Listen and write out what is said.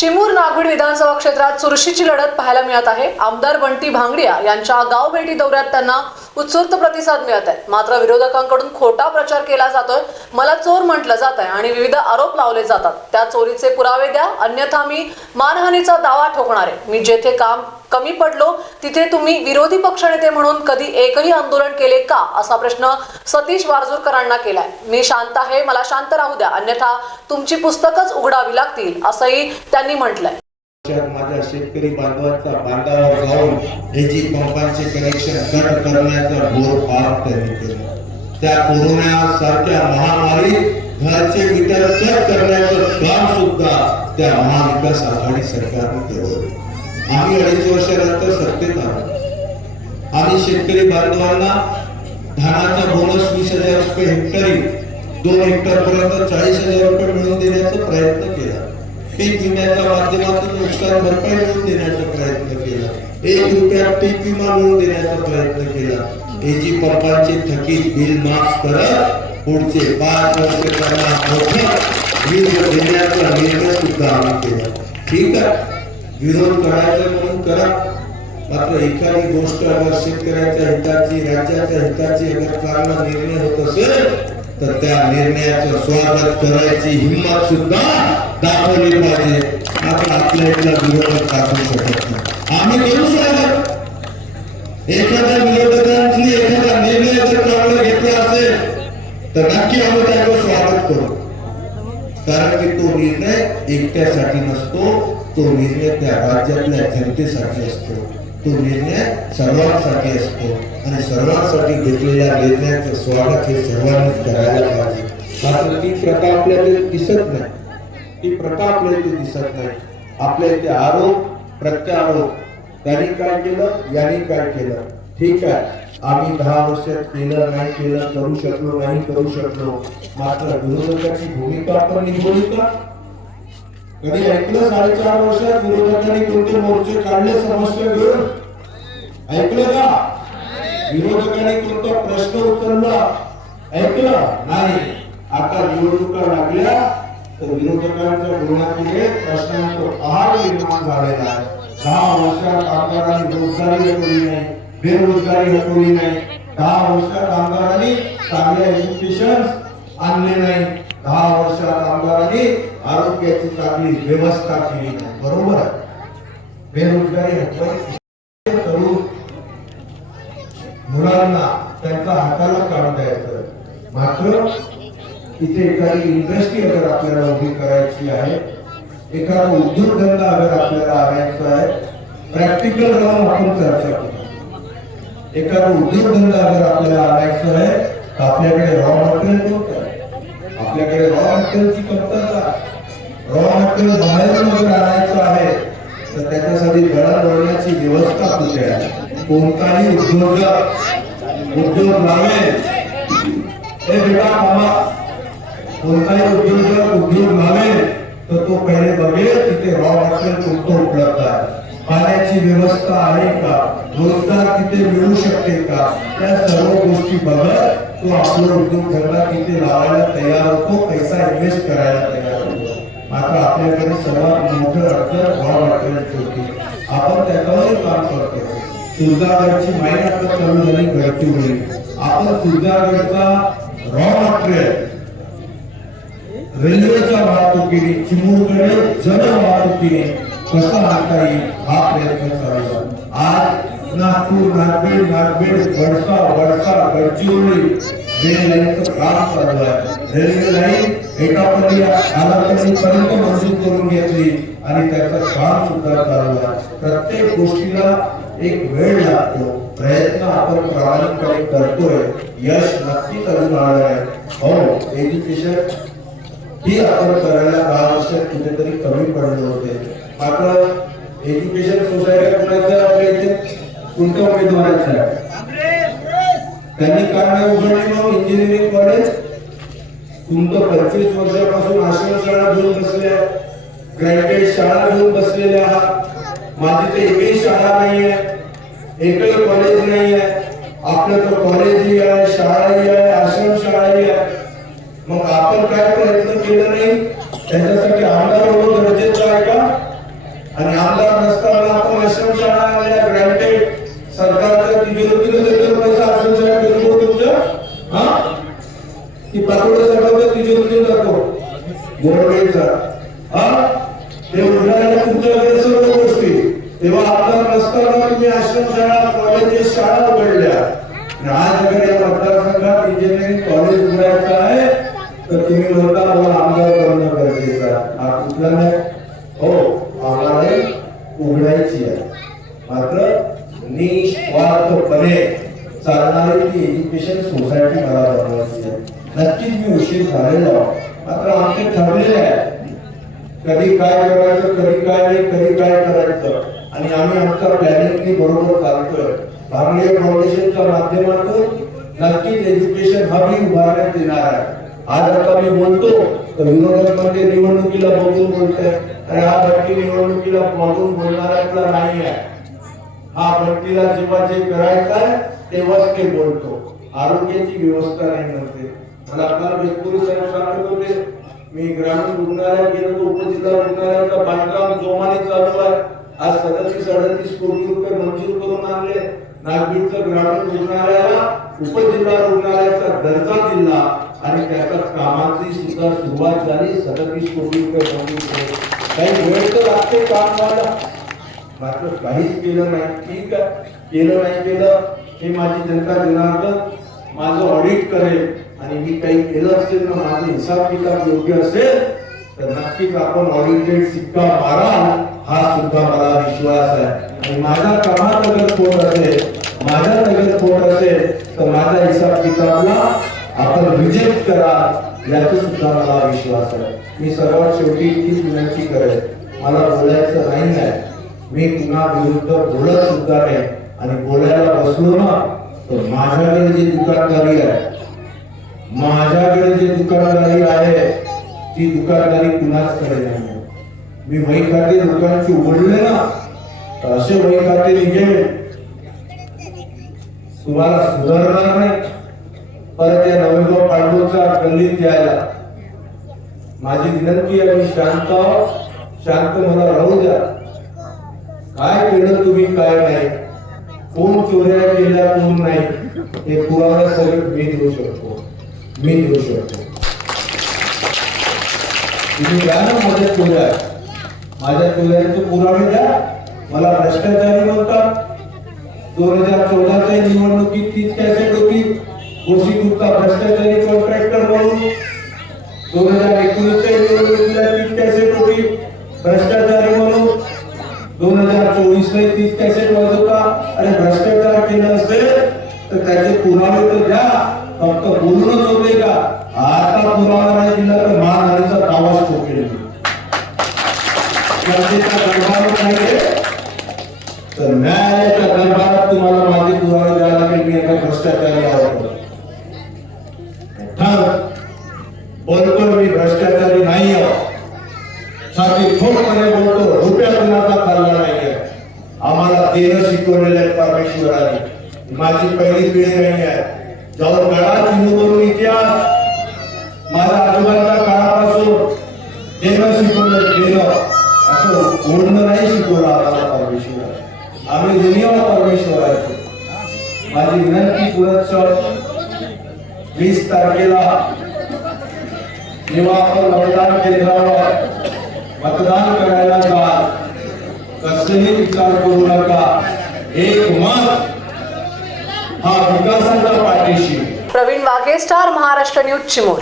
चिमूर नागवड विधानसभा क्षेत्रात चुरशीची लढत पाहायला मिळत आहे. आमदार बंटी भांगडिया यांच्या गाव भेटी दौऱ्यात त्यांना उत्स्फूर्त प्रतिसाद मिळत आहे मात्र विरोधकांकडून खोटा प्रचार केला जातोय मला चोर म्हटलं जात आहे आणि विविध आरोप लावले जातात. त्या चोरीचे पुरावे द्या अन्यथा मी मानहानीचा दावा ठोकणार आहे. मी जेथे काम कमी पडलो तिथे तुम्ही विरोधी पक्षनेते म्हणून कधी एकही आंदोलन केले का? असा प्रश्न सतीश वारजूरकरांना केलाय. मी शांत आहे मला शांत राहू द्या. अन्यथा तुमची पुस्तकच उघडावी लागतील असंही त्यांनी म्हटलंय. माझ्या शेतकरी बांधवांचा बांधावर जाऊन एजी पंपांचे कनेक्शन कट करण्याचा घोर पार त्यांनी केला. त्या कोरोना सारख्या महामारी घरचे वितरण कट करण्याचं काम सुद्धा त्या महाविकास आघाडी सरकारने केलं आम्ही अडीच वर्षानंतर सत्तेत आलो. आम्ही शेतकरी बांधवांना धानाचा बोनस वीस हजार रुपये हेक्टरी दोन हेक्टर पर्यंत चाळीस हजार रुपये मिळवून देण्याचा प्रयत्न केला. पीक विम्याच्या माध्यमातून नुकसान भरपाई मिळवून देण्याचा प्रयत्न केला. एक रुपया पीक विमा मिळवून देण्याचा प्रयत्न केला. एजी पंपांचे थकीत बिल माफ करत पुढचे पाच वर्ष त्यांना मोठं वीज देण्याचा निर्णय सुद्धा आम्ही केला. ठीक आहे? विरोध करायचा म्हणून करा. मात्र एखादी गोष्ट अगर शेतकऱ्याच्या हिताची राज्याच्या हिताची अगर चांगला निर्णय होत असेल तर त्या निर्णयाचं स्वागत करायची हिंमत सुद्धा दाखवली पाहिजे. आपण आपल्या इथला विरोधक दाखवू शकत नाही. आम्ही करू स्वागत. एखाद्या विरोधकांची एखादा निर्णय जर चांगला घेतला असेल तर नक्की आम्ही कारण की तो निर्णय एकट्यासाठी नसतो तो निर्णय त्या राज्यातल्या जनतेसाठी असतो. तो निर्णय सर्वांसाठी असतो आणि सर्वांसाठी घेतलेल्या निर्णयाचं स्वागत हे सर्वांनीच करायला पाहिजे. कारण ती प्रथा आपल्या दिसत नाही. ती प्रथा आपल्या इथे दिसत नाही. आपल्या इथे आरोप प्रत्यारोप. त्यांनी काय केलं? यांनी काय केलं? ठीक आहे. आम्ही दहा वर्षात केलं नाही केलं करू शकलो नाही करू शकलो. मात्र विरोधकाची भूमिका आपण निभवली का? कधी ऐकलं साडेचार वर्षात विरोधकांनी कोणते मोर्चे काढले समस्या घेऊन? ऐकलं का? विरोधकांनी कोणता प्रश्न उचलला? ऐकलं? नाही. आता निवडणुका लागल्या तर विरोधकांच्या धोरणामध्ये प्रश्नांचा आहार निर्माण झालेला आहे. दहा वर्षात आमदारांनी रोजगारी नाही. बेरोजगारी हटवली नाही. दहा वर्षात आमदारांनी चांगले एज्युकेशन आणले नाही. दहा वर्षात आमदारांनी आरोग्याची चांगली व्यवस्था केली नाही. बरोबर आहे? बेरोजगारी हटवायची तरुण मुलांना त्यांचा हाताला काढून द्यायचं. मात्र इथे एखादी इंडस्ट्री अगर आपल्याला उभी करायची आहे एखादा उद्योगधंदा अगर आपल्याला आणायचा आहे प्रॅक्टिकल राहून आपण चर्चा करू. एखादा उद्योगधंदा जर आपल्याला आणायचं आहे तर आपल्याकडे रॉ मटेरियल कोणतं आपल्याकडे रॉ मटेरियलची कमतरता. रॉ मटेरियल बाहेरून अगर आणायचं आहे तर त्याच्यासाठी दळणवळणाची व्यवस्था कुठे आहे कोणताही उद्योजक उद्योग लावेल हे बेटा मामा कोणताही उद्योजक उद्योग लावेल तर तो पहिले बघेल तिथे रॉ मटेरियल कोणतं उपलब्ध आहे. पाण्याची व्यवस्था आहे का? रोजगार तिथे मिळू शकते का? त्या सर्व गोष्टी बघत तो आपला उद्योग धंदा तिथे लावायला तयार होतो पैसा इन्व्हेस्ट करायला तयार होतो. मात्र आपल्याकडे सर्वात मोठं अडचण भाव मटेरियल होती. आपण त्याच्यावरही काम करतो सुरजागडची माईन आता चालू झाली गडचिरोली आपण सुरजागडचा रॉ मटेरियल रेल्वेच्या वाहतुकीने चिमूरकडे जल वाहतुकीने कसा आणता येईल हा प्रयत्न आहे आज नागपूर नागबीड नागबीड वडसा वडसा गडचिरोली रेल लाईनचं काम चालू आहे रेल्वे लाईन एकापल्ली आलापल्ली पर्यंत मंजूर करून घेतली आणि त्याचं काम सुद्धा चालू आहे प्रत्येक गोष्टीला एक वेळ लागतो प्रयत्न आपण प्रामाणिकपणे करतोय यश नक्कीच अजून आलं आहे हो। एज्युकेशन ही आपण करायला दहा वर्षात कुठेतरी कमी पडले होते मात्र एज्युकेशन सोसायटी कुणाच्या आपल्या इथे कोणत्या उमेदवाराच्या आहे? त्यांनी काय नाही उघडले मग इंजिनिअरिंग कॉलेज तुमचं पंचवीस वर्षापासून आश्रम शाळा घेऊन बसल्या ग्रॅज्युएट शाळा घेऊन बसलेले आहात. माझी ते एकही शाळा नाहीये एकही कॉलेज नाहीये. आपलं तर कॉलेजही आहे शाळाही आहे आश्रम शाळाही आहे. मग आपण काय प्रयत्न केला नाही? त्याच्यासाठी आमदार होणं गरजेचं आहे का आणि आमदार नसताना आपण आश्रमशाळा ग्रँटेड सरकारच्या तिजोरीतून त्याचा पैसा आश्रमशाळा घेऊन तुमच्या हा की पातोडे सरकारच्या तिजोरीतून जातो गव्हर्नमेंटचा हा? ते उघडायला तुमच्याकडे सर्व गोष्टी. तेव्हा आता नसताना तुम्ही आश्रमशाळा कॉलेजेस शाळा उघडल्या. आज अगर या मतदारसंघात इंजिनिअरिंग कॉलेज उघडायचं आहे तर तुम्ही म्हणता मला आमदार करणं गरजेचं आहे. हा कुठला नाही हो आम्हाला हे उघडायची आहे मात्र निस्वार्थपणे चालणारी ती एज्युकेशन सोसायटी मला बनवायची आहे नक्कीच मी उशीर झालेलं. आहे. आमचे ठरलेले आहे. कधी काय करायचं कधी काय नाही कधी काय करायचं. आणि आम्ही आमचा प्लॅनिंग बरोबर चालतोय. भारतीय फाउंडेशनच्या माध्यमातून नक्कीच एज्युकेशन हब उभारण्यात येणार आहे. आज आता मी बोलतो तर विरोधक निवडणुकीला बघून बोलतोय. आणि हा भट्टी निवडणुकीला बघून बोलणाऱ्यातला नाही आहे. हा भट्टीला जेव्हा जे करायचं आहे तेव्हाच ते बोलतो. आरोग्याची व्यवस्था नाही म्हणते. मला काल बेसपुरी साहेब होते मी ग्रामीण रुग्णालयात गेलो तो उपजिल्हा रुग्णालयाचं बांधकाम जोमाने चालू आहे. आज सदतीस अडतीस कोटी रुपये मंजूर करून आणले. नागपूरचं ग्रामीण रुग्णालयाला उपजिल्हा रुग्णालयाचा दर्जा दिला आणि त्याच्या कामाची सुद्धा सुरुवात झाली. सदतीस कोटी रुपये मंजूर केले काही वेळ तर लागते काम व्हायला. मात्र काहीच केलं नाही. ठीक आहे. केलं नाही केलं. हे माझी जनता जनार्दन माझं ऑडिट करेल. आणि मी काही केलं असेल ना माझा हिसाब किताब योग्य असेल तर नक्कीच आपण ऑडिटेड सिक्का माराल हा सुद्धा मला विश्वास आहे. आणि माझा कामात अगर खोट असेल माझ्या अगर खोट असेल तर माझा हिसाब किताबला आपण रिजेक्ट करा. याचा सुद्धा मला विश्वास आहे. मी सर्वात शेवटी तीच विनंती करेल मला बोलायचं नाही आहे. मी पुन्हा विरुद्ध बोलत सुद्धा नाही. आणि बोलायला बसलो ना तर माझ्याकडे जे दुकानदारी आहे माझ्याकडे जी दुकानदारी आहे ती दुकानदारी कुणाचकडे नाही? मी वही खाते लोकांची उघडले ना तर असे वही खाते लिहिले तुम्हाला सुधारणार नाही. परत या नवेगाव पांडवचा गल्लीत यायला. माझी विनंती आहे मी शांत शांत मला राहू द्या. काय केलं तुम्ही काय नाही? कोण चोऱ्या केल्या कोण नाही? हे पुरावा सगळे मी देऊ शकतो. मी देऊ शकतो. तुम्ही द्या ना माझ्या चोऱ्या माझ्या चोऱ्यांचे पुरावे द्या. मला भ्रष्टाचारी म्हणतात दोन हजार चौदाच्या निवडणुकीत तीच कॅसेट होती. गोशी गुप्ता भ्रष्टाचारी कॉन्ट्रॅक्टर म्हणून. दोन हजार एकोणीसच्या निवडणुकीला तीच कॅसेट होती. भ्रष्टाचारी म्हणून. दोन हजार चोवीस ला तीच कॅसेट वाजवता. आणि भ्रष्टाचार केला असेल तर त्याचे पुरावे तर द्या. फक्त बोलूनच होते का? आता पुरावा नाही दिला तर मानहानीचा दावाच ठोकेल जनतेच्या दरबारात नाहीये तर न्यायालयाच्या दरबारात तुम्हाला माझे पुरावे द्यायला लागेल. मी एका भ्रष्टाचारी आहोत. बोलतो मी भ्रष्टाचारी नाही आहोत. छाती ठोकपणे बोलतो. रुपया कुणाचा चालला नाहीये आम्हाला देणं शिकवलेलं आहे परमेश्वराने. माझी पहिली पिढी नाही आहे. जाऊन काळात चिन्ह करून इतिहास. माझ्या आजोबांच्या काळापासून देणं शिकवलं देणं. असं बोलणं नाही शिकवलं आम्हाला परमेश्वर. आम्ही दुनिया परमेश्वर आहे. माझी विनंती पुरस्कार वीस तारखेला जेव्हा आपण मतदान केंद्रावर मतदान करायला जा कसलेही विचार करू नका. एक मत हा विकासाचा प्रवीण वाघे स्टार महाराष्ट्र न्यूज चिमूर.